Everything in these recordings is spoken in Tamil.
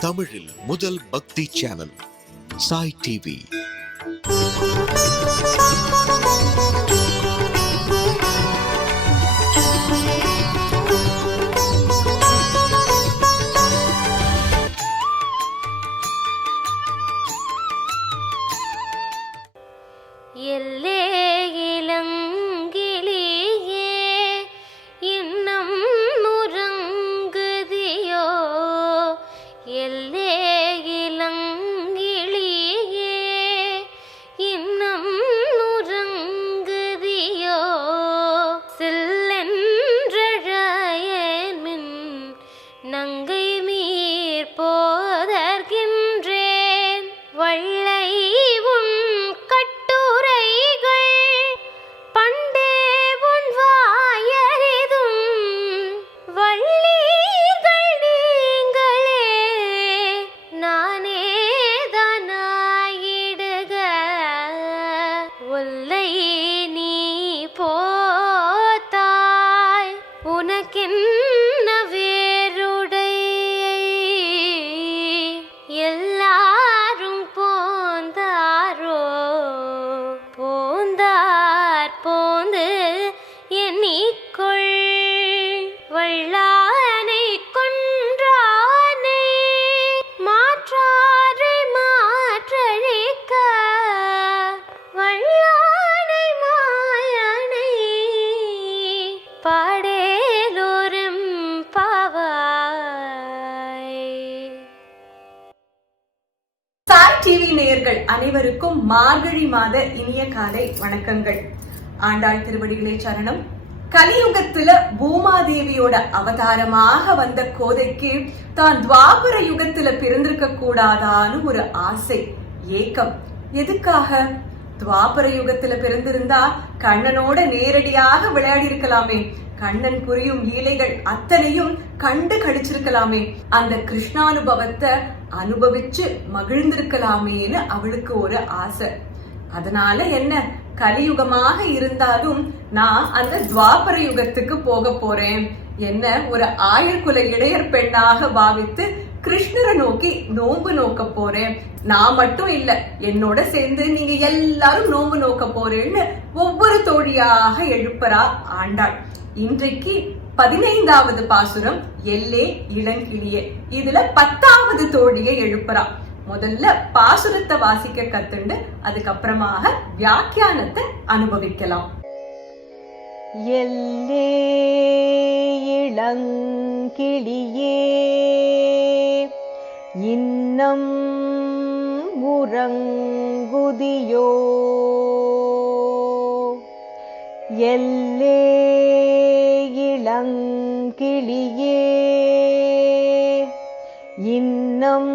தமிழில் முதல் பக்தி சேனல் சாய் டிவி. எல்லே இளங்கிளியே இன்னம் உறங்குதியோ, எல்லே இளங்கிளியே இன்னம் உறங்குதியோ, சில்லென்றழையேன் மின் நங்கை மீர் போதற்கின்றேன், வள்ளை உன் கட்டுரைகள் பண்டே உன் வாயறிதும், வள்ளீர்கள் நீங்களே நானே தானாயிடுக, ஒல்லை நீ போத்தாய் உனக்கென்ன வேறுடை, எல்லாரும் போந்தாரோ போந்தார் போந்து எண்ணிக்கொள், வள்ளானை கொன்றானை மாற்றாரை மாற்றழிக்க, வள்ளானை மாயனை பாடேலோரும் பாவாய். சாய் டிவி நேயர்கள் அனைவருக்கும் மார்கழி மாத இனிய காலை வணக்கங்கள். ஆண்டாள் திருவடிகளே சரணம். கலியுகத்துல பூமாதேவியோட அவதாரமாக வந்த கோதைக்கு தான் துவாபர யுகத்துல பிறந்திருக்க கூடாதான்னு ஒரு ஆசை, ஏக்கம். எதுக்காக? துவாபர யுகத்துல பிறந்திருந்தா கண்ணனோட நேரடியாக விளையாடி இருக்கலாமே, கண்ணன் புரியும் லீலைகள் அத்தனையும் கண்டு கழிச்சிருக்கலாமே, அந்த கிருஷ்ணானுபவத்தை அனுபவிச்சு மகிழ்ந்திருக்கலாமேன்னு அவளுக்கு ஒரு ஆசை. அதனால என்ன, கலியுகமாக இருந்தாலும் நான் அந்த துவாபர யுகத்துக்கு போக போறேன், என்ன ஒரு ஆயர்குல இளையர் பெண்ணாக பாவித்து கிருஷ்ணரை நோக்கி நோன்பு நோக்க போறேன். நான் மட்டும் இல்ல, என்னோட சேர்ந்து நீங்க எல்லாரும் நோன்பு நோக்க போறேன்னு ஒவ்வொரு தோழியாக எழுப்பறா ஆண்டாள். இன்றைக்கு 15வது பாசுரம் எல்லே இளங்கிளியே. இதுல 10வது தோழியை எழுப்புறா. முதல்ல பாசுரத்தை வாசிக்க கத்துண்டு அதுக்கப்புறமாக வியாக்கியானத்தை அனுபவிக்கலாம். எல்லே இளங்கிளியே இன்னம் உறங்குதியோ, எல்லே இளங்கிளியே இன்னம்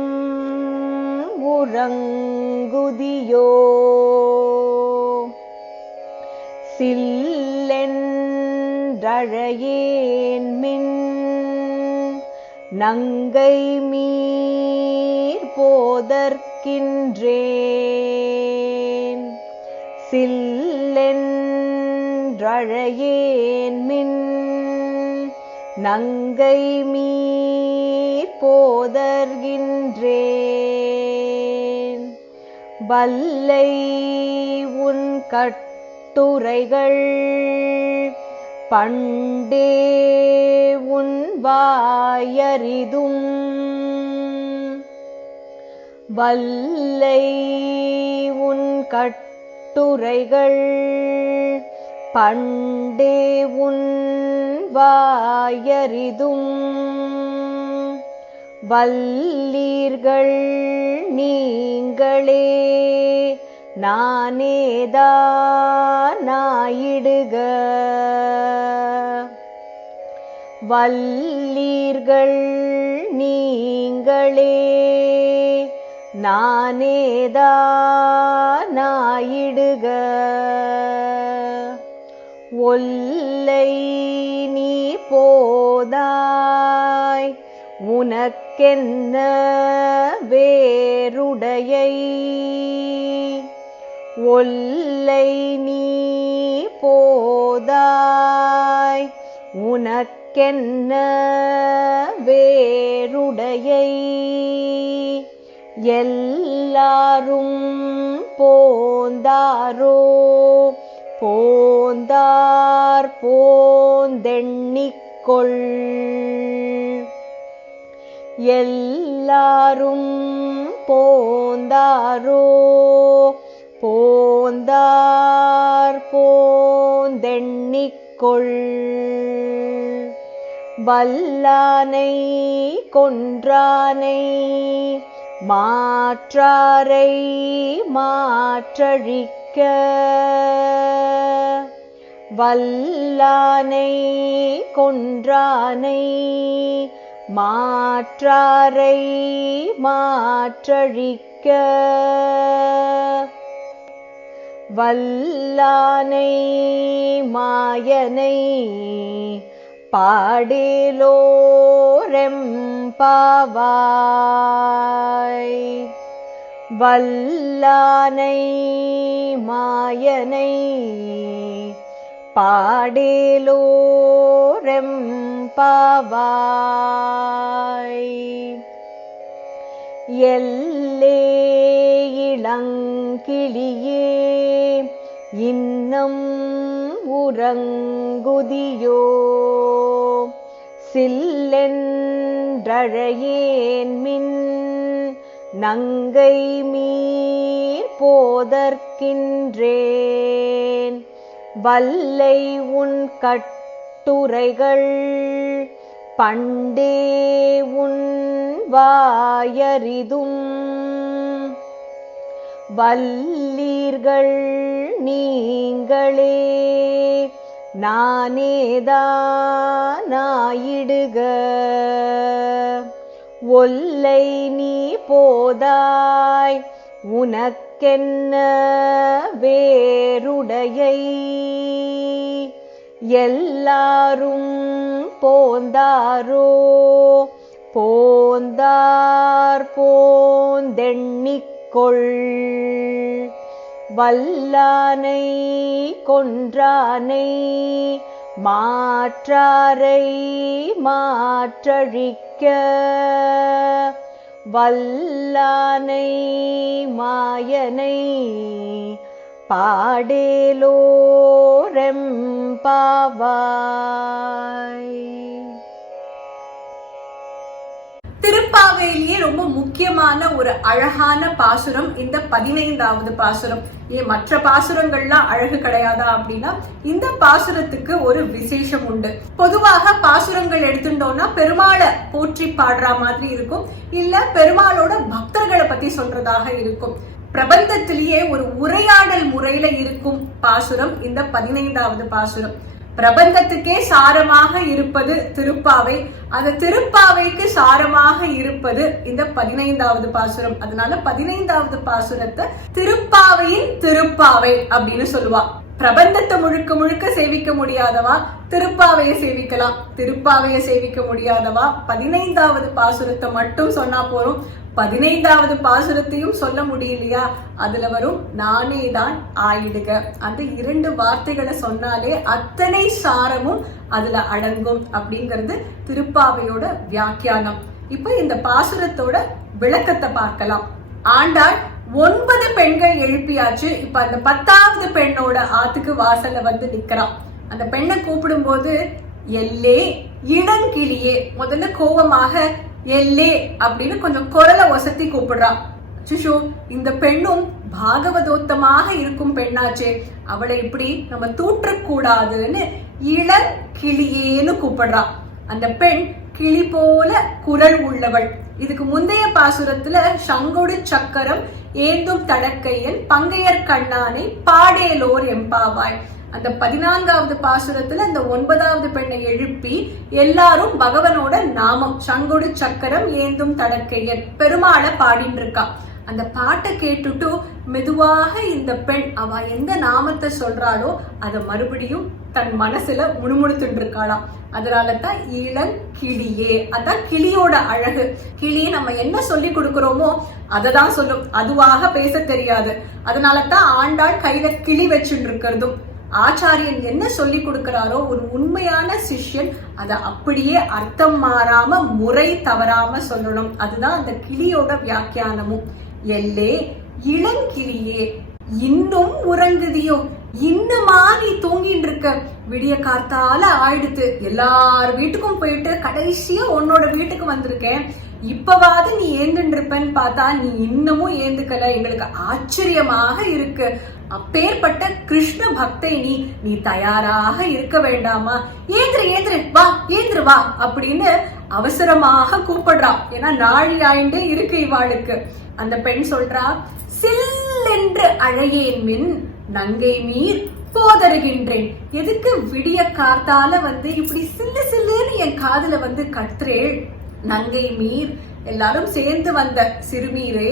உறங்குதியோ, சில்லென்றழையேன் மின் நங்கை மீர் போதற்கின்றேன், சில்லென்றழையேன் மின் நங்கை மீர் போதற்கின்றேன், வல்லை உன் கட்டுரைகள் பண்டே உன் வாயறிதும், வல்லை உன் கட்டுரைகள் பண்டே உன் வாயறிதும், வல்லீர்கள் நீங்களே நானேதானாயிடுக, வல்லீர்கள் நீங்களே நானேதானாயிடுக, ஒல்லை நீ போதாய் உனக்கென்ன வேறுடையை, ஒல்லை நீ போதாய் உனக்கென்ன வேறுடையை எல்லாரும் போந்தாரோ போந்தார் போந்தெண்ணிக்கொள் எல்லாரும் போந்தாரோ போந்தார் போந்தெண்ணிக்கொள் வல்லானை கொன்றானை மாற்றாரை மாற்றழிக்க வல்லானை கொன்றானை மாற்றாரை மாற்றழிக்க வல்லானை மாயனை பாடேலோரெம்பாவாய் வல்லானை மாயனை பாடேலோரெம்பாவாய் எல்லே இளங்கிளியே இன்னம் உறங்குதியோ சில்லென்றழையேன் மின் நங்கை மீர் போதற்கின்றேன் வல்லை உன் கட்டுரைகள் பண்டே உன் வாயறிதும் வல்லீர்கள் நீங்களே நானேதானாயிடுக ஒல்லை நீ போதாய் உனக்கென்ன வேறுடையை எல்லாரும் போந்தாரோ போந்தார் போந்தெண்ணிக்கொள் வல்லானை கொன்றானை மாற்றாரை மாற்றழிக்க வல்லானை மாயனை பாடேலோரெம்பாவாய். திருப்பாவையிலேயே ரொம்ப முக்கியமான ஒரு அழகான பாசுரம் இந்த 15வது பாசுரம். மற்ற பாசுரங்கள்லாம் அழகு கிடையாதா அப்படின்னா இந்த பாசுரத்துக்கு ஒரு விசேஷம் உண்டு. பொதுவாக பாசுரங்கள் எடுத்துட்டோம்னா பெருமாளை போற்றி பாடுற மாதிரி இருக்கும், இல்ல பெருமாளோட பக்தர்களை பத்தி சொல்றதாக இருக்கும். பிரபந்தத்திலேயே ஒரு உரையாடல் முறையில இருக்கும் பாசுரம் இந்த 15வது பாசுரம். பிரபந்தத்துக்கே சாரமாக இருப்பது திருப்பாவை, அந்த திருப்பாவைக்கு சாரமாக இருப்பது இந்த 15வது பாசுரம். அதனால 15வது பாசுரத்தை திருப்பாவையின் திருப்பாவை அப்படின்னு சொல்லுவா. பிரபந்தத்தை முழுக்க முழுக்க சேவிக்க முடியாதவா திருப்பாவையை சேவிக்கலாம், திருப்பாவையை சேவிக்க முடியாதவா 15வது பாசுரத்தை மட்டும் சொன்னா போறோம். 15வது பாசுரத்தையும் சொல்ல முடியலையா, அதுல வரும் நானே தான் ஆயிடுக. அந்த 2 வார்த்தைகளை சொன்னாலே அத்தனை சாரமும் அதுல அடங்கும் அப்படிங்கிறது திருப்பாவையோட வியாக்கியானம். இப்ப இந்த பாசுரத்தோட விளக்கத்தை பார்க்கலாம். ஆண்டாள் 9 பெண்கள் எழுப்பியாச்சு. இப்ப அந்த 10வது பெண்ணோட ஆத்துக்கு வாசல்ல வந்து நிக்கிறான். அந்த பெண்ணை கூப்பிடும் போது எல்லே இளங்கிளியே, முதல்ல கோபமாக எல்லே அப்படின்னு கொஞ்சம் குரலை ஒசத்தி கூப்பிடுறான். சுஷு, இந்த பெண்ணும் பாகவதோத்தமாக இருக்கும் பெண்ணாச்சே, அவளை இப்படி நம்ம தூற்றக்கூடாதுன்னு இளங்கிளியேன்னு கூப்பிடுறான். அந்த பெண் கிளி போல குரல் உள்ளவள். இதுக்கு முந்தைய பாசுரத்துல சங்கொடு சக்கரம் ஏந்தும் தடக்கையன் பங்கையர் கண்ணானை பாடேலோர் எம்பாவாய். அந்த 14வது பாசுரத்துல இந்த 9வது பெண்ணை எழுப்பி எல்லாரும் பகவனோட நாமம் சங்கொடு சக்கரம் ஏந்தும் தடக்கையன் பெருமாளை பாடிட்டு இருக்கா. அந்த பாட்டை கேட்டுட்டு மெதுவாக இந்த பெண் அவ எந்த நாமத்தை சொல்றாளோ அதை மறுபடியும் தன் மனசுல முணுமுணுத்துட்டு இருக்காளாம். அதனாலதான் இளங்கிளியே, அதான் கிளியோட அழகு. கிளி நம்ம என்ன சொல்லி கொடுக்கிறோமோ அததான் சொல்லும், அதுவாக பேச தெரியாது. அதனாலதான் ஆண்டாள் கையில கிளி வச்சுட்டு இருக்கிறதும். ஆச்சாரியன் என்ன சொல்லி கொடுக்கிறாரோ ஒரு உண்மையான சிஷ்யன் அதை அப்படியே அர்த்தம் மாறாம முறை தவறாம சொல்லணும். அதுதான் அந்த கிளியோட வியாக்கியானமும். எல்லே இளங்கிளியே இன்னும் உறங்குதியோ, இன்னுமா நீ தூங்கிட்டு இருக்க? விடிய காத்தால ஆயிடுத்து, எல்லார் வீட்டுக்கும் போயிட்டு கடைசியா உன்னோட வீட்டுக்கு வந்திருக்கேன், இப்பவாது நீ ஏந்துட்டு இருப்பேன்னு பார்த்தா நீ இன்னமும் ஏந்துக்கல, எங்களுக்கு ஆச்சரியமாக இருக்கு. அப்பேற்பட்ட கிருஷ்ண பக்தை நீ தயாராக இருக்க வேண்டாமா? ஏந்திரு ஏந்திரு வா, ஏந்திரு வா அப்படின்னு அவசரமாக கூப்பிடுறா. ஏன்னா நாழி ஆயிண்டே இருக்கு இவாளுக்கு. அந்த பெண் சொல்றா, சில் என்று அழையேன் மின் நங்கை மீர் போதருகின்றேன். எதுக்கு விடிய காத்தால இப்படி சில்லு சில்லுன்னு என் காதுல கத்துறேள்? நங்கை மீர் எல்லாரும் சேர்ந்து வந்த சிறுமீரே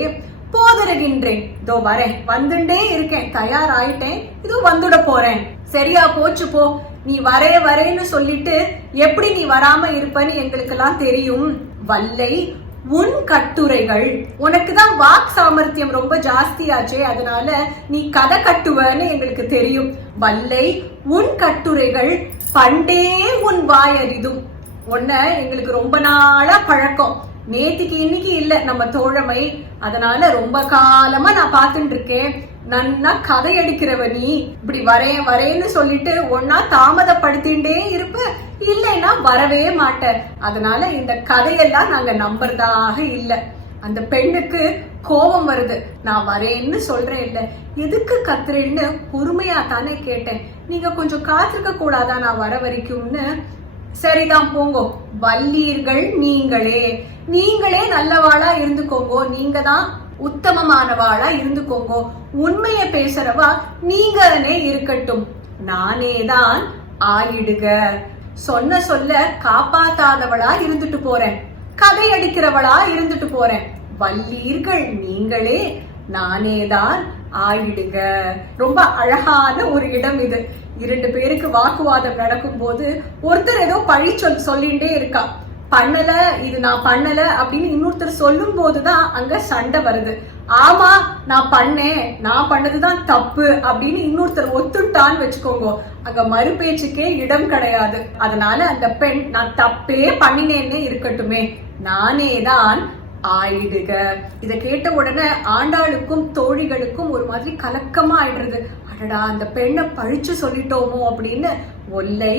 போதருகின்றேன். இதோ வரேன், வந்துட்டே இருக்கேன், தயாராயிட்டேன், இதோ வந்துட போறேன். சரியா போச்சு போ. நீ வரேன்னு சொல்லிட்டு எப்படி நீ வராம இருப்பன்னு எங்களுக்கு எல்லாம் தெரியும். வல்லை உன் கட்டுரைகள், உனக்குதான் வாக் சாமர்த்தியம் ரொம்ப ஜாஸ்தியாச்சே, அதனால நீ கதை கட்டுவன்னு எங்களுக்கு தெரியும். வல்லை உன் கட்டுரைகள் பண்டே உன் வாயறிதும். உன்ன எங்களுக்கு ரொம்ப நாளா பழக்கம், நேத்திக்கு இன்னைக்கு இல்ல நம்ம தோழமை, அதனால ரொம்ப காலமா நான் பாத்துட்டு இருக்கேன். நன்னா கதை அடிக்கிறவ நீ. இப்படி வரேன்னு சொல்லிட்டு ஒன்னா தாமதப்படுத்திண்டே இருப்ப, இல்லைன்னா வரவே மாட்ட. அதனால இந்த கதையெல்லாம் நாங்க நம்புறதாக இல்ல. அந்த பெண்ணுக்கு கோபம் வருது. நான் வரேன்னு சொல்றேன் இல்ல, எதுக்கு கத்துறேன்னு பொறுமையா தானே கேட்டேன், நீங்க கொஞ்சம் காத்திருக்க கூடாதா நான் வர வரைக்கும்னு. சரிதான் போங்கோ, வல்லீர்கள் நீங்களே நல்லவாளா இருந்துக்கோங்க, நீங்க தான் உத்தமமானவாளா இருந்துக்கோங்க, உண்மைய பேசுறவா நீங்களே இருக்கட்டும், நானேதான் ஆயிடுக. சொன்ன சொல்ல காப்பாத்தாதவளா இருந்துட்டு போறேன், கதை அடிக்கிறவளா இருந்துட்டு போறேன். வல்லீர்கள் நீங்களே, நானேதான் ஆயிடுக. ரொம்ப அழகான ஒரு இடம் இது. இரண்டு பேருக்கு வாக்குவாதம் நடக்கும் போது ஒருத்தர் ஏதோ பழி சொல்லிண்டே இருக்கா. பண்ணல, இது நான் பண்ணல அப்படின்னு இன்னொருத்தர் சொல்லும் போதுதான் அங்க சண்டை வருது. ஆமா நான் பண்ணேன், நான் பண்ணதுதான் தப்பு அப்படின்னு இன்னொருத்தர் ஒத்துட்டான்னு வச்சுக்கோங்க, அங்க மறுபேச்சுக்கே இடம் கிடையாது. அதனால அந்த பெண் நான் தப்பே பண்ணினேன்னே இருக்கட்டுமே, நானேதான் ஆயிடுக. இத கேட்ட உடனே ஆண்டாளுக்கும் தோழிகளுக்கும் ஒரு மாதிரி கலக்கமா ஆயிடுறது. அடடா, அந்த பெண்ணை பழிச்சு சொல்லிட்டோமோ அப்படின்னு. ஒல்லை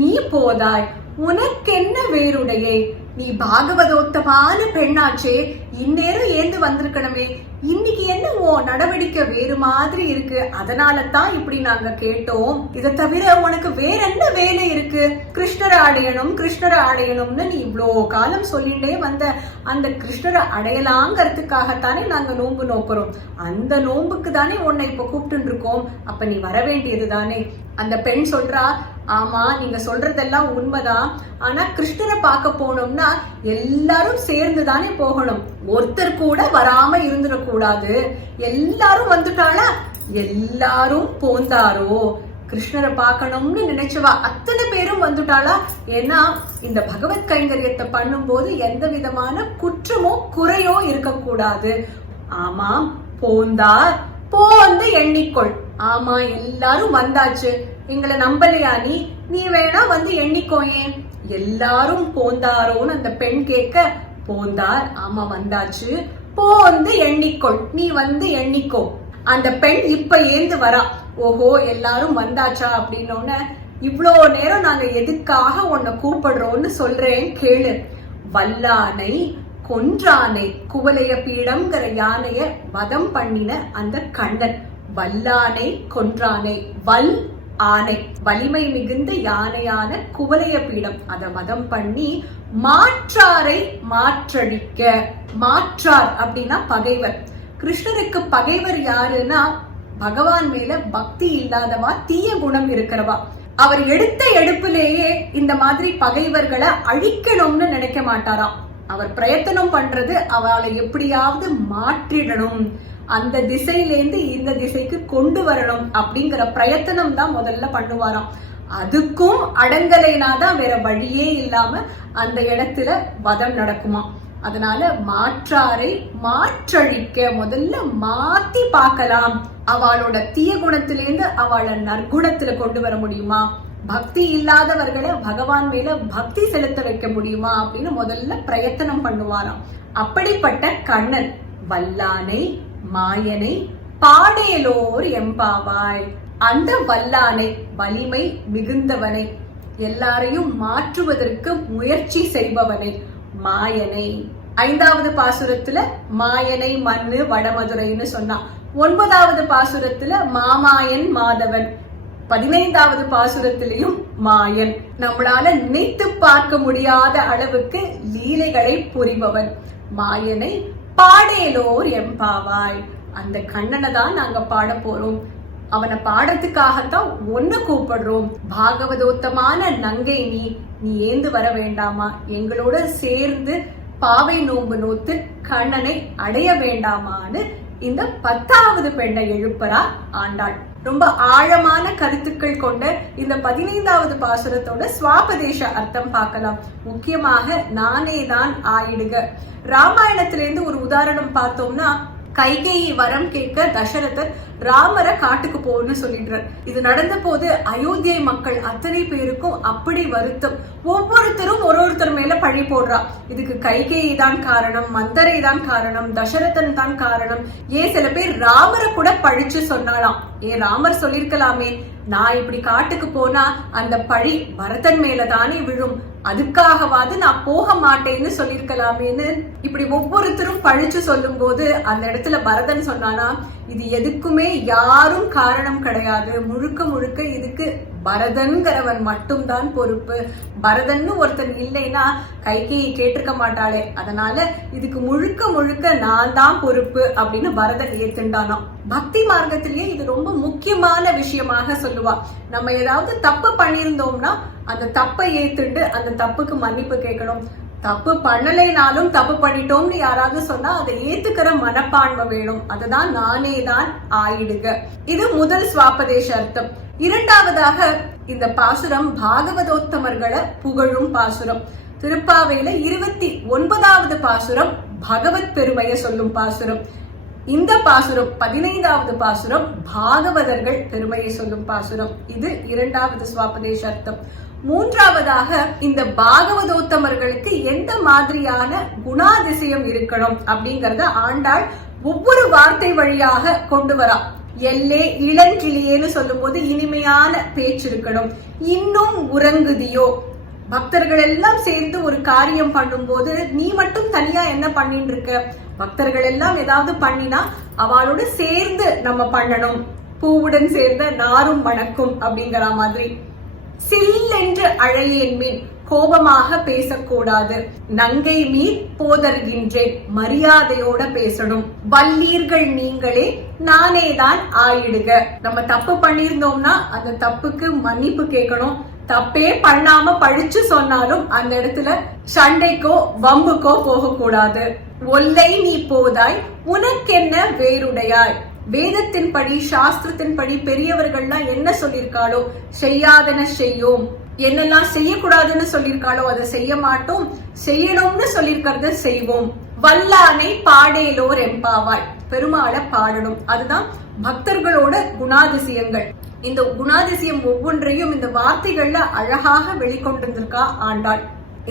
நீ போதாய், உனக்கென்ன வேறுடையே, நீ பாகவதோத்தமான பெண்ணாச்சே, இந்நேரம் ஏந்து வந்திருக்கணுமே, இன்னைக்கு என்ன நடவடிக்கை வேறு மாதிரி இருக்கு, அதனால தான் இப்படி நாங்க கேட்டோம். இதை தவிர உனக்கு வேற என்ன வேலை இருக்கு? கிருஷ்ணரை அடையணும்னு நீ இவ்வளோ காலம் சொல்லிட்டே வந்த, அந்த கிருஷ்ணரை அடையலாங்கிறதுக்காகத்தானே நாங்க நோன்பு நோக்கிறோம், அந்த நோன்புக்கு தானே உன்னை இப்ப கூப்பிட்டு இருக்கோம், அப்ப நீ வர வேண்டியது தானே. அந்த பெண் சொல்றா, ஆமா நீங்க சொல்றதெல்லாம் உண்மைதான், ஆனா கிருஷ்ணரை பார்க்க போனோம்னா எல்லாரும் சேர்ந்து தானே போகணும், ஒருத்தர் கூட வராம இருந்துடக்கூடாது. எல்லாரும் வந்துட்டாளா, எல்லாரும் போந்தாரோ, கிருஷ்ணரை பார்க்கணும்னு நினைச்சவா அத்தனை பேரும் வந்துட்டாளா. ஏன்னா இந்த பகவத் கைங்கரியத்தை பண்ணும் போது எந்த விதமான குற்றமோ குறையோ இருக்கக்கூடாது. ஆமாம் போந்தார், போந்து எண்ணிக்கொள். ஆமா எல்லாரும் வந்தாச்சு, எங்களை நம்பலையா நீ வேணா எண்ணிக்கோயேன். எல்லாரும் போந்தாரோன்னு அந்த பெண் கேட்க, போந்தார், ஆமா வந்தாச்சு, போந்து எண்ணிக்கொள், நீ எண்ணிக்கோ. அந்த பெண் இப்ப ஏந்து வரா. ஓஹோ எல்லாரும் வந்தாச்சா அப்படின்னோன்னு, இவ்வளோ நேரம் நாங்க எதுக்காக உன்னை கூப்பிடுறோம்னு சொல்றேன் கேளு. வல்லானை கொன்றானை, குவலைய பீடம்ங்கிற யானைய வதம் பண்ணின அந்த கண்ணன். வல்லானை கொன்றானை, வல் ஆனை வலிமை மிகுந்த யானையான குவலைய பீடம், அதை வதம் பண்ணி மாற்றாரை மாற்றடிக்க. மாற்றார் அப்படின்னா பகைவர். கிருஷ்ணருக்கு பகைவர் யாருன்னா பகவான் மேல பக்தி இல்லாதவா, தீய குணம் இருக்கிறவா. அவர் எடுத்த எடுப்பிலேயே இந்த மாதிரி பகைவர்களை அழிக்கணும்னு நினைக்க மாட்டாராம். அவர் பிரயத்தனம் பண்றது அவளை எப்படியாவது மாற்றிடணும், அந்த திசையிலேருந்து இந்த திசைக்கு கொண்டு வரணும் அப்படிங்கிற பிரயத்தனம் தான் முதல்ல பண்ணுவாராம். அதுக்கும் அடங்கலைனாதான் வேற வழியே இல்லாம அந்த இடத்துல வதம் நடக்குமா. அதனால மாற்றாரை மாற்றழிக்க முதல்ல மாத்தி பார்க்கலாம். அவளோட தீய குணத்திலேருந்து அவளை நற்குணத்துல கொண்டு வர முடியுமா, பக்தி இல்லாதவர்களை பகவான் மேல பக்தி செலுத்த வைக்க முடியுமா அப்படின்னு முதல்ல பிரயத்தனம் பண்ணுவாராம். அப்படிப்பட்ட கண்ணன் வல்லானை மாயனை பாடேலோர் எம்பாவாய். அந்த வல்லானை வலிமை மிகுந்தவனை, எல்லாரையும் மாற்றுவதற்கு முயற்சி செய்பவனை, மாயனை. 5வது பாசுரத்துல மாயனை மண்ணு வடமதுரைன்னு சொன்னா, 9வது பாசுரத்துல மாமாயன் மாதவன், 15வது பாசுரத்திலையும் மாயன். நம்மளால நினைத்து பார்க்க முடியாத அளவுக்கு லீலைகளை புரிபவன் மாயனை பாடேலோர் எம்பாவாய். அந்த கண்ணனை தான் நாங்க பாட போறோம். அவனை பாடத்துக்காகத்தான் ஒன்னு கூப்பிடுறோம். பாகவதோத்தமான நங்கை நீ ஏந்து வர வேண்டாமா, எங்களோட சேர்ந்து பாவை நோன்பு நோத்து கண்ணனை அடைய வேண்டாமான்னு இந்த 10வது பெண்ணை எழுப்பறா ஆண்டாள். ரொம்ப ஆழமான கருத்துக்கள் கொண்ட இந்த 15வது பாசுரத்தோட சுவாபதேச அர்த்தம் பார்க்கலாம். முக்கியமாக நானே தான் ஆயிடுக. ராமாயணத்திலிருந்து ஒரு உதாரணம் பார்த்தோம்னா, கைகேயி வரம் கேட்க தசரதர் ராமரை காட்டுக்கு போன்னு சொல்லிடுறார். இது நடந்த போது அயோத்தியை மக்கள் அத்தனை பேருக்கும் அப்படி வருத்தம். ஒவ்வொருத்தரும் ஒருத்தர் மேல பழி போடுறா. இதுக்கு கைகேயி தான் காரணம், மந்தரை தான் காரணம், தசரதன் தான் காரணம். ஏன் சில பேர் ராமரை கூட பழிச்சு சொன்னாலாம். ஏன் ராமர் சொல்லிருக்கலாமே, நான் இப்படி காட்டுக்கு போனா அந்த பழி பரதன் மேலதானே விழும், அதுக்காகவாது நான் போக மாட்டேன்னு சொல்லிருக்கலாமேன்னு இப்படி ஒவ்வொருத்தரும் பழிச்சு சொல்லும் போது அந்த இடத்துல பரதன் சொன்னானா, இது எதுக்குமே யாரும் காரணம் கிடையாது, முழுக்க முழுக்க இதுக்கு பரதன்கிறவன் மட்டும்தான் பொறுப்பு. பரதன்னு ஒருத்தன் இல்லைன்னா கைகேயி கேட்டிருக்க மாட்டாளே, அதனால இதுக்கு முழுக்க முழுக்க நான் தான் பொறுப்பு அப்படின்னு பரதன் ஏத்துண்டானாம். பக்தி மார்க்கத்திலேயே இது ரொம்ப முக்கியமான விஷயமாக சொல்லுவா. நம்ம ஏதாவது தப்பு பண்ணியிருந்தோம்னா அந்த தப்பை ஏத்துட்டு அந்த தப்புக்கு மன்னிப்பு கேட்கணும். தப்பு பண்ணலைனாலும் தப்பு பண்ணிட்டோம்னு யாராவது சொன்னா அதை ஏத்துக்கிற மனப்பான்மை வேணும். அதுதான் நானே தான் ஆயிடுக. இது முதல் சுவாபதேச அர்த்தம். 2வதாக இந்த பாசுரம் பாகவதோத்தமர்களை புகழும் பாசுரம். திருப்பாவையில 29வது பாசுரம் பகவத் பெருமையை சொல்லும் பாசுரம். இந்த பாசுரம் 15வது பாசுரம் பாகவதர்கள் பெருமையை சொல்லும் பாசுரம். இது 2வது சுவாபதேச அர்த்தம். 3வதாக இந்த பாகவதோத்தமர்களுக்கு எந்த மாதிரியான குணாதிசயம் இருக்கணும் அப்படிங்கறத ஆண்டாள் ஒவ்வொரு வார்த்தை வழியாக கொண்டு வரா. எல்லே இளங்கிளியேன்னு சொல்லும் போது இனிமையான பேச்சு இருக்கணும். இன்னும் உறங்குதியோ, பக்தர்கள் எல்லாம் சேர்ந்து ஒரு காரியம் பண்ணும் போது நீ மட்டும் தனியா என்ன பண்ணிட்டு இருக்க, பக்தர்கள் எல்லாம் ஏதாவது பண்ணினா அவளோட சேர்ந்து நம்ம பண்ணணும். பூவுடன் சேர்ந்த நாரும் மணக்கும் அப்படிங்கிற மாதிரி. சில் என்று அழையேன் மீன், கோபமாக பேசக்கூடாது. நங்கை மீர் போதர்கின்றேன், மரியாதையோட பேசணும். வல்லீர்கள் நீங்களே நானே தான் ஆயிடுக. நம்ம தப்பு பண்ணியிருந்தோம்னா அந்த தப்புக்கு மன்னிப்பு கேட்கணும். தப்பே பண்ணாம பழிச்சு சொன்னாலும் அந்த இடத்துல சண்டைக்கோ வம்புக்கோ போக கூடாது. ஒல்லை நீ போதாய் உனக்கென்ன வேறுடையாய். வேதத்தின்படி சாஸ்திரத்தின்படி பெரியவர்கள்லாம் என்ன சொல்லிருக்காளோ செய்யாதன செய்யோம், என்னெல்லாம் செய்யக்கூடாதுன்னு சொல்லிருக்காளோ அதை செய்ய மாட்டோம், செய்யணும்னு சொல்லிருக்கிறத செய்வோம். வல்லானை பாடேலோர் எம்பாவாய், பெருமாளை பாடணும். அதுதான் பக்தர்களோட குணாதிசயங்கள். இந்த குணாதிசயம் ஒவ்வொன்றையும் இந்த வார்த்தைகள்ல அழகாக வெளிக்கொண்டிருந்திருக்கா ஆண்டாள்.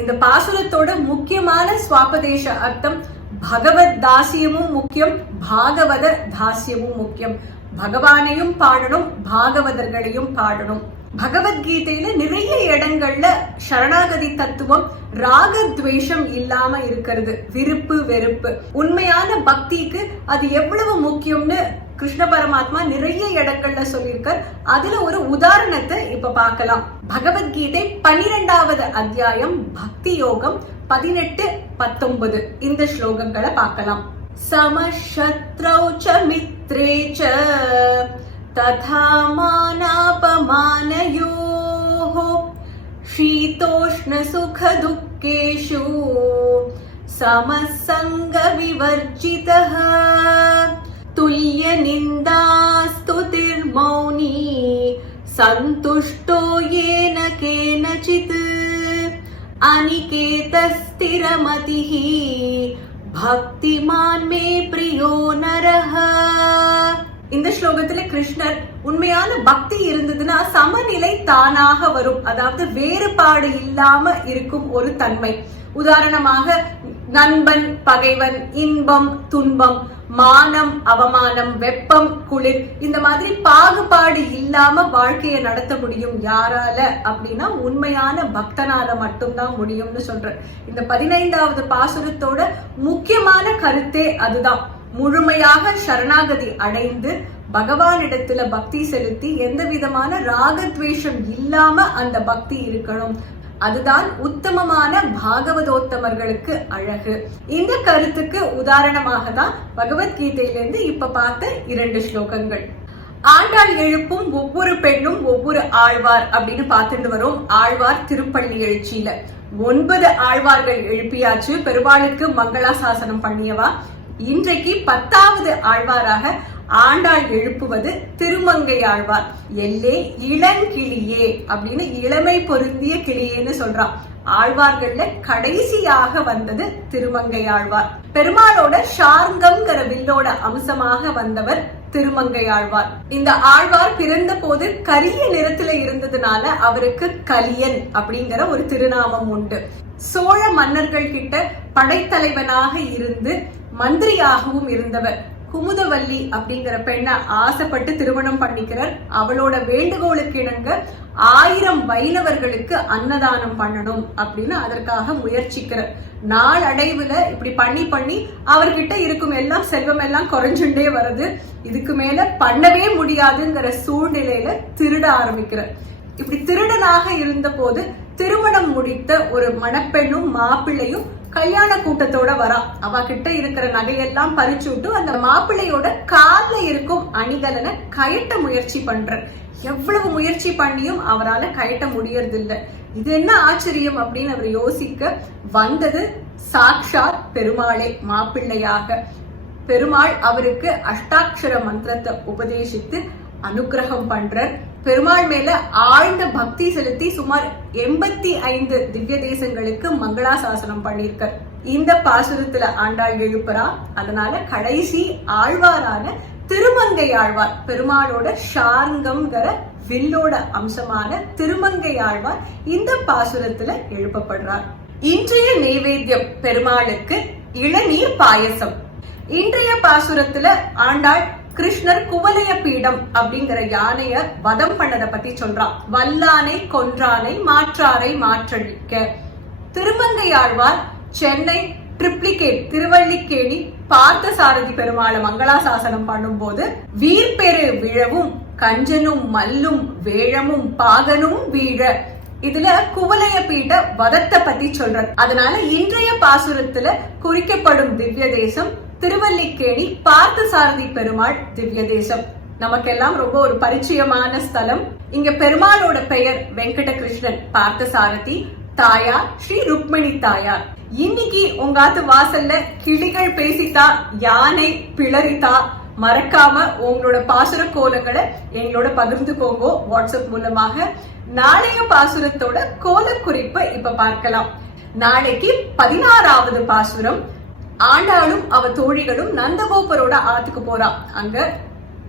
இந்த பாசுரத்தோட முக்கியமான சுவாபதேச அர்த்தம் பகவத் தாசியமும் முக்கியம், பாகவத தாசியமும் முக்கியம். பகவானையும் பாடணும், பாகவதர்களையும் பாடணும். பகவத்கீதையில நிறைய இடங்கள்ல சரணாகதி தத்துவம் ராகத்வேஷம் இல்லாம இருக்கிறது, விருப்பு வெறுப்பு. உண்மையான பக்திக்கு அது எவ்வளவு முக்கியம்னு கிருஷ்ண பரமாத்மா நிறைய இடங்கள்ல சொல்லியிருக்கார். அதுல ஒரு உதாரணத்தை இப்ப பார்க்கலாம். பகவத்கீதை 12வது அத்தியாயம் பக்தி யோகம் 18-19 இந்த ஸ்லோகங்களை பார்க்கலாம். சமசத்ரௌ ச மித்ரே ச ததா மானாபமானயோஹ ஷீதோஷ்ண சுக துக்கேஷு சமசங்க விவர்ஜிதஹ துல்ய நிந்தா ஸ்துதிர் மௌனி சந்துஷ்டோ ஏன கேனசித் அனிகேத ஸ்திரமதிஹி பக்திமான் மே பிரியோ நரஹ. இந்த ஸ்லோகத்துல கிருஷ்ணர் உண்மையான பக்தி இருந்ததுன்னா சமநிலை தானாக வரும், அதாவது வேறுபாடு இல்லாம இருக்கும் ஒரு தன்மை. உதாரணமாக நண்பன் பகைவன், இன்பம் துன்பம், மானம் அவமானம், வெப்பம் குளிர், இந்த மாதிரி பாகுபாடு இல்லாம வாழ்க்கையை நடத்த முடியும். யாரால அப்படின்னா உண்மையான பக்தனால மட்டும்தான் முடியும்னு சொல்ற. இந்த 15வது பாசுரத்தோட முக்கியமான கருத்தே அதுதான். முழுமையாக சரணாகதி அடைந்து பகவானிடத்துல பக்தி செலுத்தி எந்த விதமான ராகத்வேஷம் இல்லாம அந்த பக்தி இருக்கணும். அதுதான் உத்தமமான பாகவதோத்தமர்களுக்கு அழகு. இந்த கருத்துக்கு உதாரணமாக தான் பகவத்கீதையிலிருந்து இப்ப பார்த்த 2 ஸ்லோகங்கள். ஆண்டாள் எழுப்பும் ஒவ்வொரு பெண்ணும் ஒவ்வொரு ஆழ்வார் அப்படின்னு பார்த்துட்டு வரும். ஆழ்வார் திருப்பள்ளி எழுச்சியில 9 ஆழ்வார்கள் எழுப்பியாச்சு. பெருமாளுக்கு மங்களாசாசனம் பண்ணியவா. இன்றைக்கு 10வது ஆழ்வாராக ஆண்டாள் எழுப்புவது திருமங்கை ஆழ்வார். எல்லே இளங்கிளியே அப்படின்னு இளமை பொருந்திய கிளியேன்னு சொல்றான். ஆழ்வார்கள்ல கடைசியாக வந்தது திருமங்கை ஆழ்வார். பெருமாளோட ஷார்ங்கம்ங்கிற வில்லோட அம்சமாக வந்தவர் திருமங்கை ஆழ்வார். இந்த ஆழ்வார் பிறந்த போது கரிய நிறத்துல இருந்ததுனால அவருக்கு கலியன் அப்படிங்கிற ஒரு திருநாமம் உண்டு. சோழ மன்னர்கள் கிட்ட படைத்தலைவனாக இருந்து மந்திரியாகவும் இருந்தவர். குமுதவல்லி அப்படிங்கிற பெண்ணை ஆசைப்பட்டு திருமணம் பண்ணிக்கிறார். அவளோட வேண்டுகோளுக்கு இணங்க 1000 வைணவர்களுக்கு அன்னதானம் பண்ணணும் அப்படின்னு அதற்காக முயற்சிக்கிறார். நாளடைவுல இப்படி பண்ணி பண்ணி அவர்கிட்ட இருக்கும் எல்லாம் செல்வம் எல்லாம் குறைஞ்சுட்டே வருது. இதுக்கு மேல பண்ணவே முடியாதுங்கிற சூழ்நிலையில திருட ஆரம்பிக்கிறார். இப்படி திருடனாக இருந்த போது திருமணம் முடித்த ஒரு மணப்பெண்ணும் மாப்பிள்ளையும் கல்யாண கூட்டத்தோட வரா. அவ கிட்ட இருக்கிற நகையெல்லாம் பறிச்சு விட்டு அந்த மாப்பிள்ளையோட கால்ல இருக்கும் அணிகலனை கயட்ட முயற்சி பண்ற. எவ்வளவு முயற்சி பண்ணியும் அவரால் கயட்ட முடியறது இல்ல. இது என்ன ஆச்சரியம் அப்படின்னு அவர் யோசிக்க வந்தது சாக்ஷாத் பெருமாளே மாப்பிள்ளையாக. பெருமாள் அவருக்கு அஷ்டாட்சர மந்திரத்தை உபதேசித்து அனுகிரகம் பண்றார். பெருமாள் மேல ஆழ்ந்த பக்தி செலுத்தி சுமார் 85 திவ்ய தேசங்களுக்கு மங்களாசாசனம் பண்ணிருக்கார். இந்த பாசுரத்துல ஆண்டாள் எழுப்புறா. அதனால கடைசி ஆழ்வாரான திருமங்கை ஆழ்வார், பெருமாளோட ஷார்ங்கம்ங்கிற வில்லோட அம்சமான திருமங்கை ஆழ்வார் இந்த பாசுரத்துல எழுப்பப்படுறார். இன்றைய நைவேத்தியம் பெருமாளுக்கு இளநீர் பாயசம். இன்றைய பாசுரத்துல ஆண்டாள் கிருஷ்ணர் குவலய பீடம் அப்படிங்கிற யானைய வதம் பண்ணத பத்தி சொல்றான். வல்லானை கொன்றானை மாற்றாரை மாற்றழிக்க. திருமங்கை ஆழ்வார் சென்னை ட்ரிப்ளிகேட் திருவள்ளிக்கேணி பார்த்தசாரதி பெருமாளை மங்களாசாசனம் பண்ணும் போது வீர்பெரு விழவும் கஞ்சனும் மல்லும் வேழமும் பாகனும் வீழ, இதுல குவலய பீட வதத்தை பத்தி சொல்றார். அதனால இன்றைய பாசுரத்துல குறிக்கப்படும் திவ்ய தேசம் திருவல்லிக்கேணி பார்த்தசாரதி பெருமாள் திவ்ய தேசம். நமக்கெல்லாம் ரொம்ப ஒரு பரிச்சயமான ஸ்தலம். இங்க பெருமாளோட பெயர் வெங்கடகிருஷ்ணன், பார்த்தசாரதி, தாயார் ஸ்ரீ ருக்மிணி தாயார். இன்னைக்கு உங்காத்து வாசல்ல கிளிகள் பேசித்தா, யானை பிளறித்தா, மறக்காம உங்களோட பாசுர கோலங்களை எங்களோட பகிர்ந்துக்கோங்க வாட்ஸ்அப் மூலமாக. நாளைய பாசுரத்தோட கோல குறிப்பை இப்ப பார்க்கலாம். நாளைக்கு 16வது பாசுரம். ஆண்டாளும் அவ தோழிகளும் நந்தகோபரோட ஆத்துக்கு போறா. அங்க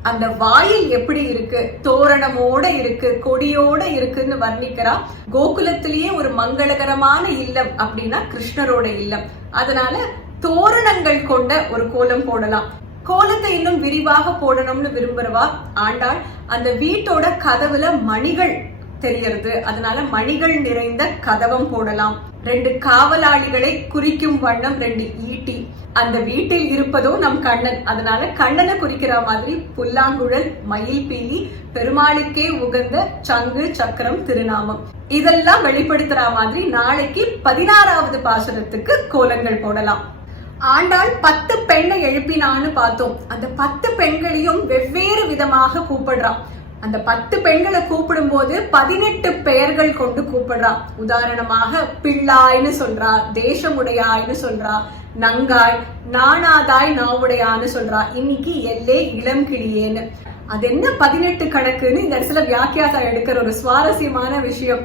அந்த வாயில் எப்படி இருக்கு, தோரணமோட இருக்கு, கொடியோட இருக்குன்னு வர்ணிக்கிறா. கோகுலத்திலேயே ஒரு மங்களகரமான இல்லம் அப்படின்னா கிருஷ்ணரோட இல்லம். அதனால தோரணங்கள் கொண்ட ஒரு கோலம் போடலாம். கோலத்தை இன்னும் விரிவாக போடணும்னு விரும்புறவா ஆண்டாள் அந்த வீட்டோட கதவுல மணிகள் தெரியறது, அதனால மணிகள் நிறைந்த கதவம் போடலாம். 2 காவலாளிகளை குறிக்கும் வண்ணம் 2 ஈட்டி. அந்த வீட்டில் இருப்பதோ நம் கண்ணன், அதனால கண்ணனை குறிக்கிற மாதிரி புல்லாங்குழல், மயில் பீலி, பெருமாளுக்கே உகந்த சங்கு சக்கரம் திருநாமம், இதெல்லாம் வெளிப்படுத்துற மாதிரி நாளைக்கு 16வது பாசுரத்துக்கு கோலங்கள் போடலாம். ஆண்டாள் 10 பெண்ணை எழுப்பினான்னு பார்த்தோம். அந்த 10 பெண்களையும் வெவ்வேறு விதமாக கூப்பிடுறான். அந்த 10 பெண்களை கூப்பிடும் போது 18 பெயர்கள் கொண்டு கூப்பிடுறா. உதாரணமாக பிள்ளாய்னு சொல்றா, தேசமுடையாய்னு சொல்றா, நங்காய், நாணாதாய், நாவுடையான்னு சொல்றா, இன்னைக்கு எல்லே இளம் கிளியேன்னு. அது என்ன 18 கணக்குன்னு இந்த இடத்துல வியாக்கியாசம் எடுக்கிற ஒரு சுவாரஸ்யமான விஷயம்.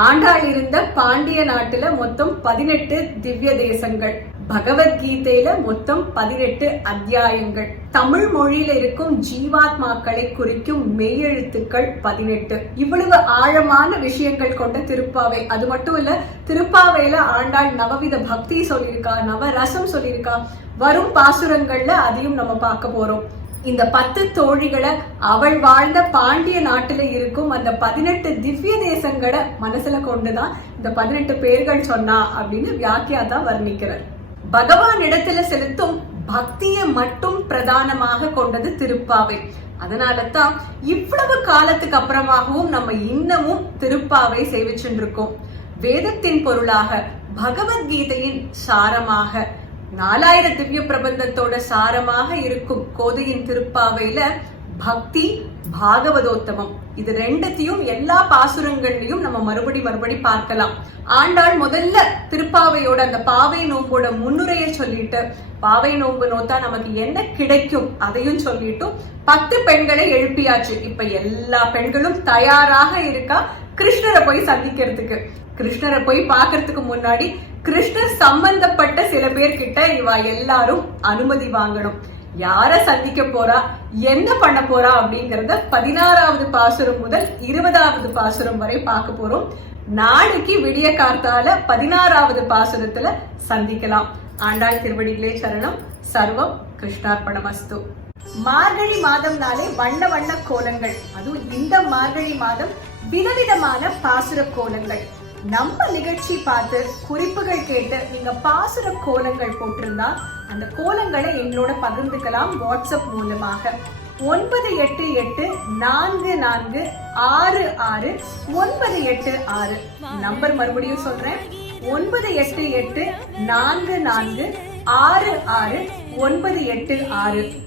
ஆண்டாள் இருந்த பாண்டிய நாட்டுல மொத்தம் 18 திவ்ய தேசங்கள், பகவத்கீதையில மொத்தம் 18 அத்தியாயங்கள், தமிழ் மொழியில இருக்கும் ஜீவாத்மாக்களை குறிக்கும் மெய்யெழுத்துக்கள் 18. இவ்வளவு ஆழமான விஷயங்கள் கொண்ட திருப்பாவை. அது மட்டும் இல்ல, திருப்பாவையில ஆண்டாள் நவவித பக்தி சொல்லியிருக்கா, நவரசம் சொல்லியிருக்கா. வரும் பாசுரங்கள்ல அதையும் நம்ம பார்க்க போறோம். இந்த 10 தோழிகளை அவள் வாழ்ந்த பாண்டிய நாட்டுல இருக்கும் அந்த 18 திவ்ய தேசங்களை மனசுல கொண்டுதான் இந்த 18 பேர்கள் சொன்னா அப்படின்னு வியாக்கியாதா வர்ணிக்கிறார். பகவான் இடத்துல செலுத்தும் பக்தியை மட்டும் பிரதானமாக கொண்டது திருப்பாவை. அதனாலதான் இவ்வளவு காலத்துக்கு அப்புறமாகவும் நம்ம இன்னமும் திருப்பாவை சேவிச்சுட்டு இருக்கோம். வேதத்தின் பொருளாக, பகவத்கீதையின் சாரமாக, 4000 திவ்ய பிரபந்தத்தோட சாரமாக இருக்கும் கோதையின் திருப்பாவையில பக்தி, பாகவதோத்தமம் இது ரெண்டத்தையும் எல்லா பாசுரங்கள்லயும் நம்ம மறுபடி பார்க்கலாம். ஆண்டாள் முதல்ல திருப்பாவையோட அந்த பாவை நோம்போட முன்னுரையை சொல்லிட்டு, பாவை நோன்பு நோத்தா நமக்கு என்ன கிடைக்கும் அதையும் சொல்லிட்டு 10 பெண்களை எழுப்பியாச்சு. இப்ப எல்லா பெண்களும் தயாராக இருக்கா கிருஷ்ணரை போய் சந்திக்கிறதுக்கு. கிருஷ்ணரை போய் பாக்குறதுக்கு முன்னாடி கிருஷ்ணர் சம்பந்தப்பட்ட சில பேர்கிட்ட இவ எல்லாரும் அனுமதி வாங்கணும். யார சந்திக்க போறா, என்ன பண்ண போறா அப்படிங்கறத 16வது பாசுரம் முதல் 20வது பாசுரம் வரை பார்க்க போறோம். நாளைக்கு விடிய கார்த்தால 16வது பாசுரத்துல சந்திக்கலாம். ஆண்டாள் திருவடிகளே சரணம். சர்வம் கிருஷ்ணார்ப்பணமஸ்து. மார்கழி மாதம்னாலே வண்ண வண்ண கோலங்கள், அதுவும் இந்த மார்கழி மாதம் விதவிதமான பாசுர கோலங்கள். நம்ம நிகழ்ச்சி பார்த்து குறிப்புகள் கேட்டு நீங்க பாசுர கோலங்கள் போட்டிருந்தா அந்த கோலங்களை எங்களோட பகிர்ந்துக்கலாம் வாட்ஸ்அப் மூலமாக. 9884666986 நம்பர் மறுபடியும் சொல்றேன், 9884666986.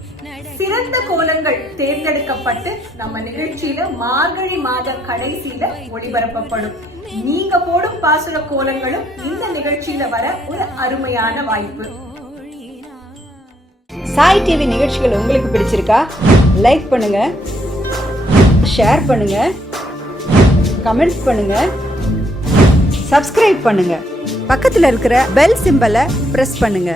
சிறந்த கோலங்கள் தேர்ந்தெடுக்கப்பட்டு நம்ம நிகழ்ச்சியில மார்கழி மாத கடைசியில ஒளிபரப்பப்படும். நீங்க போடும் பாசுர கோலங்களும் இந்த நிகழ்ச்சியில வர ஒரு அருமையான வாய்ப்பு. சாய் டிவி நிகழ்ச்சிகள் உங்களுக்கு பிடிச்சிருக்கா? லைக் பண்ணுங்க, ஷேர் பண்ணுங்க, கமெண்ட்ஸ் பண்ணுங்க, சப்ஸ்கிரைப் பண்ணுங்க, பக்கத்துல இருக்கிற பெல் சிம்பலை பிரஸ் பண்ணுங்க.